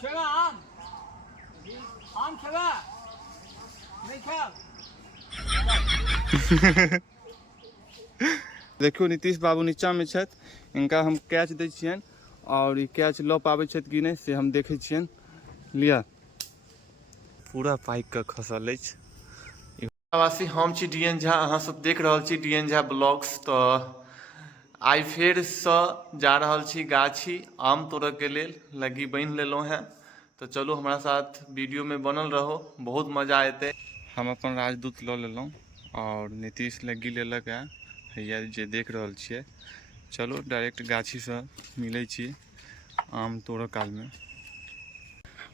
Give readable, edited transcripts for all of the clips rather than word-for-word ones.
खेबा आम खेबा नहीं खेब। देखियो नीतीश बाबू नीचा में छथि, इनका हम कैच दै छियनि और ई कैच लऽ पाबै छथि कि नहि से हम देखै छियनि। लिअ पूरा पाइक के खसल अछि। वासी हम छी डीएन झा, अहाँ सब देख रहल छी डीएन झा ब्लॉग्स। तऽ आइ फेरसँ जा रहल छी गाछी आम तोड़ऽ के लेल, लग्गी बान्हि लेलहुँ हैं। तो चलू हमारा साथ वीडियो में बनल रहो, बहुत मजा एतै। हम अपन राजदूत लऽ लेलहुँ और नीतीश लग्गी लेलक है, हैया जे देख रहल छियै। चलो डायरेक्ट गाछी से मिलै छी आम तोड़ऽ काल में।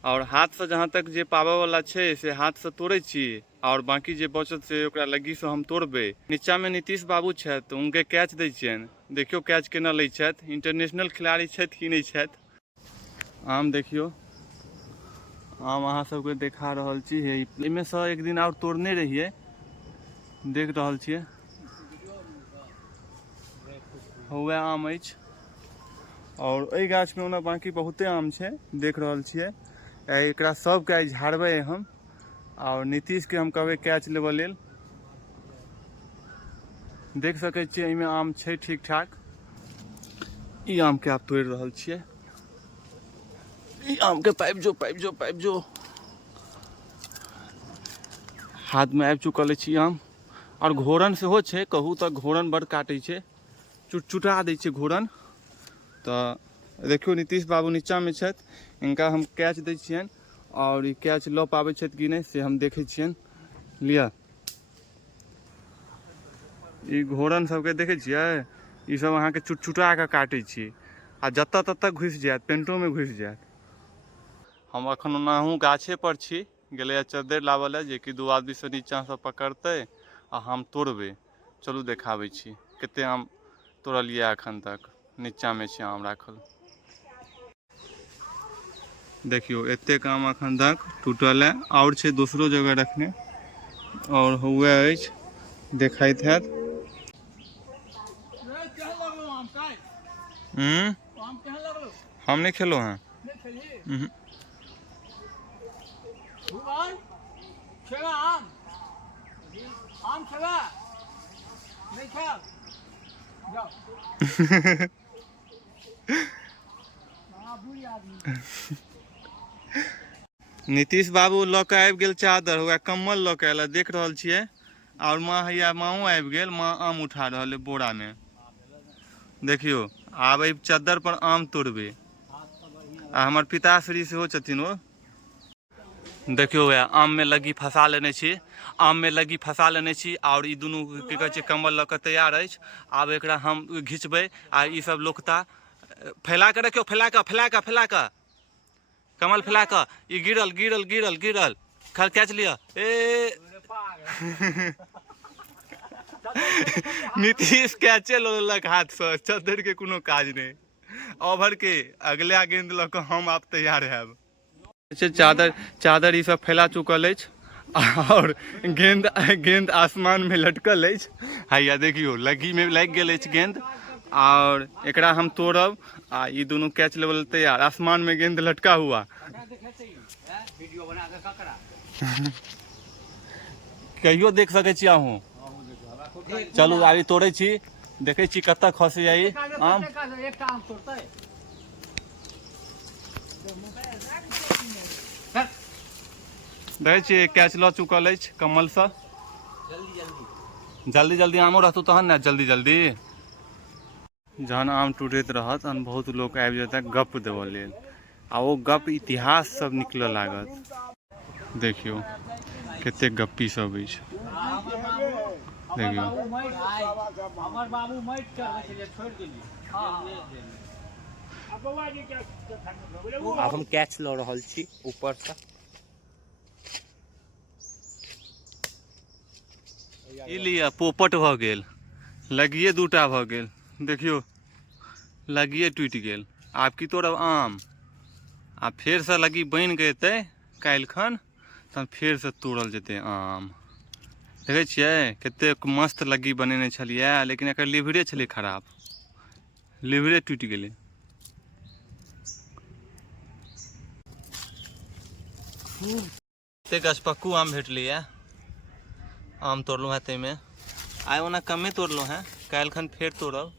और हाथ से जहाँ तक जे पाबऽ वाला छै से हाथ से तोड़े छी और बाकी जे बचत से ओकरा लग्गी से हम तोड़बै। नीचा में नीतीश बाबू छथि तऽ उनके कैच दै छियनि, देखियो कैच केना लै छथि। इंटरनेशनल खिलाड़ी छथि कि नहीं छथि। आम देखियो, आम अहाँ सबके देखा रहल छी। इनमें से एक दिन और तोड़ने रहिए, देख रहल छियै हुए आम अछि। और एहि गाछ में ओना बाकी बहुते आम छै, देख रहल छियै। एकरा सबके आइ झाड़बै हम और नीतीश के हम कहबै कैच लेबऽ लेल। देख सकै छियै एहिमे आम छै ठीक ठाक। ई आम के आप तोड़ि रहल छियै, ई आम के पाइप जो पाइप जो पाइप जो। हाथ में आबि चुकल अछि आम। और घोरन सेहो छै, कहू तऽ घोरन बड़ काटै छै, चुटचुटा दै छै घोरन। तऽ देखियो नीतीश बाबू नीचा में छथि, इनका हम कैच दै छियनि और ई कैच लऽ पाबै छथि कि नहि से हम देखै छियनि। लिअ ई घोरन सबके देखै छियै, ई सब अहाँके चुटचुटा कऽ काटै छी आ जतऽ ततऽ घुसि जायत, पेंटो में घुसि जायत। हम अखन ओनाहू गाछे पर छी, गेलै चद्दरि लाबऽ लए जेकि दू आदमी से नीचा से पकड़तै आ हम तोड़बै। चलू देखाबै छी कते आम तोड़लियै एखन तक, नीचा में छै आम राखल। देखियो एतेक आम एखन तक टूटल है, और छै दोसरो जगह रखने और हुए अछि देखाइत हैत। केहन लगलो आम काटि? आम केहन लगलो? हम नहीं खेलो हैं। नहीं खेलिए? भुवन खेबा आम खेबा नहीं खेब। जाओ बुढ़ी आदमी। नीतीश बाबू लऽ के आबि गेल चादर, हुए कम्बल लऽ के आयल, देख रहल छियै। और माँ हैया माँओ आबि गेल, माँ आम उठा रहल है बोरा में। देखियो आब एहि चद्दर पर आम तोड़बै आ हमर पिताश्री सेहो छथिन ओ। देखियो वएह आम में लग्गी फंसा लेने छी, आम में लग्गी फंसा लेने छी और ई दुनू की कहै छै कम्बल लऽ के तैयार अछि। आब एकरा हम घिचबै आ ई सब लोकता फैला के रखियो, फैला के फैला के फैला के कमल फैला के। ई गिरल गिरल गिरल गिरल, खर कैच लिया। ए नीतीश कैचे लऽ लेलक हाथ से, चद्दर के कोनो काज नहीं। ओवर के अगला गेंद लऽ के हम आप तैयार हैब। चादर चादर ई सब फैला चुकल अछि और गेंद गेंद आसमान में लटकल अछि। हैया देखियो लग्गी में लागि गेल अछि गेंद और एकरा हम तोड़ब आ ई दोनों कैच लेवल तैयार। आसमान में गेंद लटका हुआ। कहियो देख सकै छी अहूँ। चलू आबी तोड़े छी, देखे छी कतऽ खसे आई आम। देखै छियै कैच लऽ चुकल अछि कमल से। जल्दी जल्दी आमो रहतौ तहन ने, जल्दी जल्दी जहन आम टूटैत रहत तहन बहुत लोग आबि जेतै गप देबऽ लेल आ ओ गप इतिहास सब निकलऽ लागत। देखियो कते गप्पी सब अछि। देखियो हमर बाबू माटि चढ़बै छलै, छोड़ि देलियै। आब हम कैच लऽ रहल छी ऊपर से। ई लिअ पोपट भऽ गेल, लगिए दूटा भऽ गेल। देखियो लगिए टूटि गेल। आब की तोड़ब आम, आ फेर से लग्गी बनि के एतै काल्हि खन तहन फेर से तोड़ल जेतै आम। देखै छियै कतेक मस्त लग्गी बनेने छलियै, लेकिन एकर लीवरे छलै खराब, लीवरे टूटि गेलै। ते गछपक्कू आम भेटली है। आम तोड़लू है ते में आइ ओना कमे तोड़लू है, काल्हि खन फेर तोड़ब।